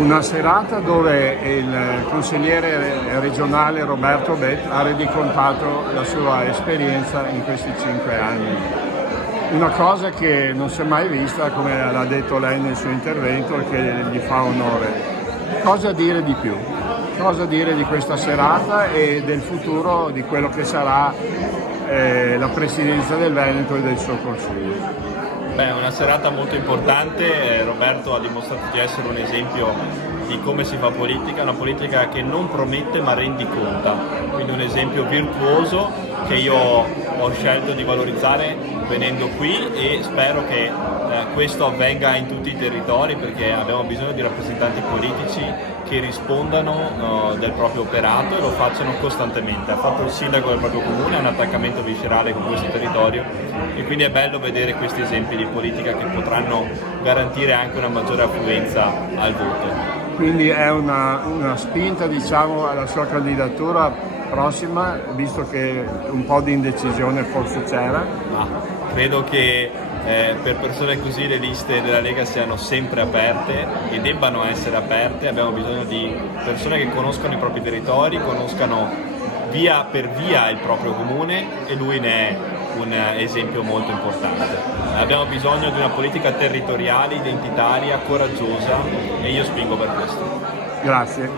Una serata dove il consigliere regionale Roberto Bet ha rendicontato la sua esperienza in questi 5 anni. Una cosa che non si è mai vista, come l'ha detto lei nel suo intervento, e che gli fa onore. Cosa dire di più? Cosa dire di questa serata e del futuro di quello che sarà la presidenza del Veneto e del suo consiglio? Beh, una serata molto importante, Roberto ha dimostrato di essere un esempio di come si fa politica, una politica che non promette ma rendiconta, quindi un esempio virtuoso che io ho scelto di valorizzare venendo qui e spero che questo avvenga in tutti i territori, perché abbiamo bisogno di rappresentanti politici che rispondano del proprio operato e lo facciano costantemente. Ha fatto il sindaco del proprio comune, ha un attaccamento viscerale con questo territorio e quindi è bello vedere questi esempi di politica che potranno garantire anche una maggiore affluenza al voto. Quindi è una spinta, diciamo, alla sua candidatura prossima, visto che un po' di indecisione forse c'era? Ma credo che per persone così le liste della Lega siano sempre aperte e debbano essere aperte. Abbiamo bisogno di persone che conoscano i propri territori, conoscano via per via il proprio comune, e lui ne è un esempio molto importante. Abbiamo bisogno di una politica territoriale, identitaria, coraggiosa, e io spingo per questo. Grazie.